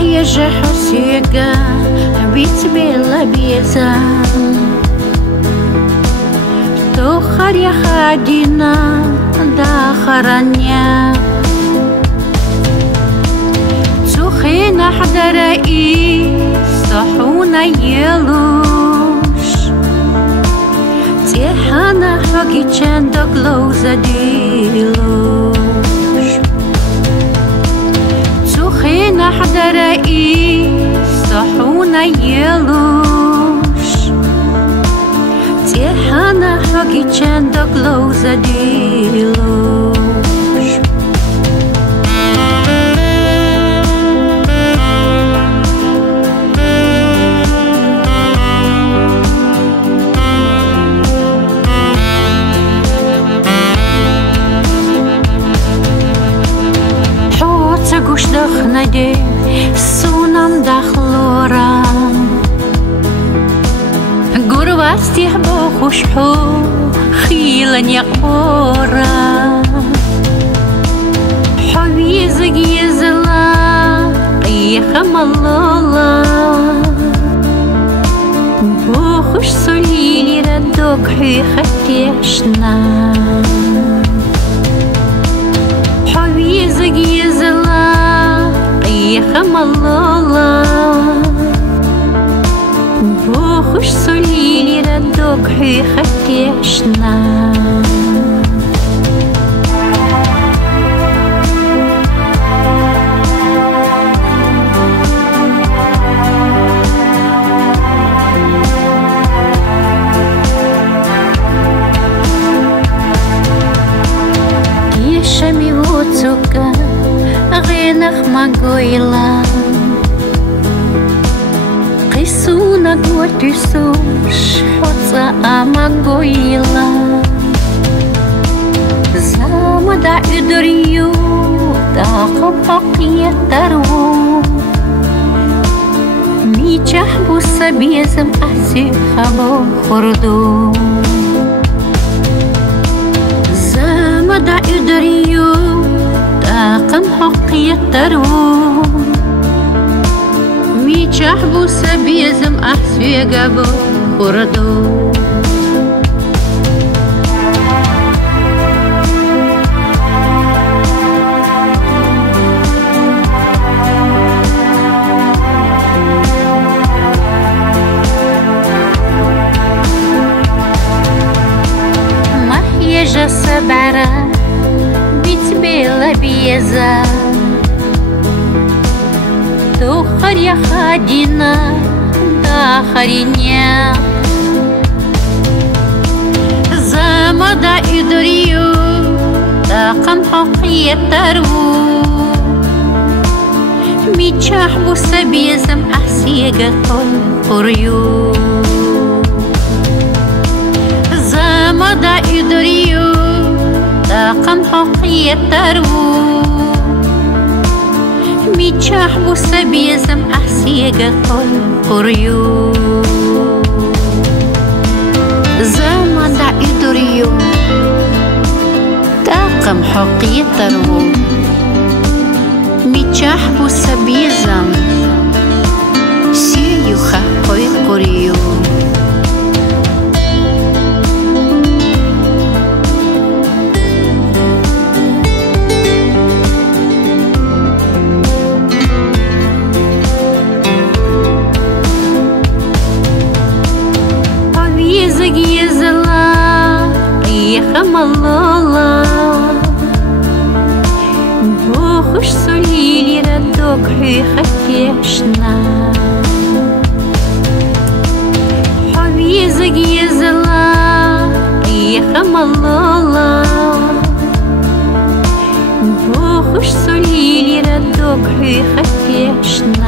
محيجة حسيقة بيت بلا بيزا تخر يا خادنا داخرانيا تخينا حدا رئيس صحونا يلوش تيحانا حقي چند گلوزا ديلوش تخينا حدا رئيس صحونا يلوش تيحانا حقي چند گلوزا ديلوش Гуш дохнаде сунам дахлора гурвастих бо хушху خيلا يقورا حويزك يزلا يخم الله بوخش سوليلي ردوك حي ختيشنا حويزك يزلا يخم الله بوخش سوليلي ردوك حي ختيشنا يشمي وتوكا غينخ ماغويلا قيسونا قوتيسوش حوصا ماغويلا زامدا ادريو داقب حقية ترو ميجحبو سبيزم أحسي خبو خردو زامدا ادريو داقم حقية ترو ميجحبو سبيزم أحسي خبو خردو محيجة سبعرة بيت بلا بيزا تخر يا خادنا داخرينيا زامدا إدريو داقم حقية ترو ميجحبو سبيزم أحسيقة قريو زامدا إدريو داقم حقية ترو ميجحبو سبيزم أحسيقة قريو زامدا إدريو داقم حقية ترو ميجحبو سبيزم سيوخا قريو يخم الله بوخش سوليلي ردوك حي ختيشنا حويزك يزلا يخم الله بوخش سوليلي ردوك حي ختيشنا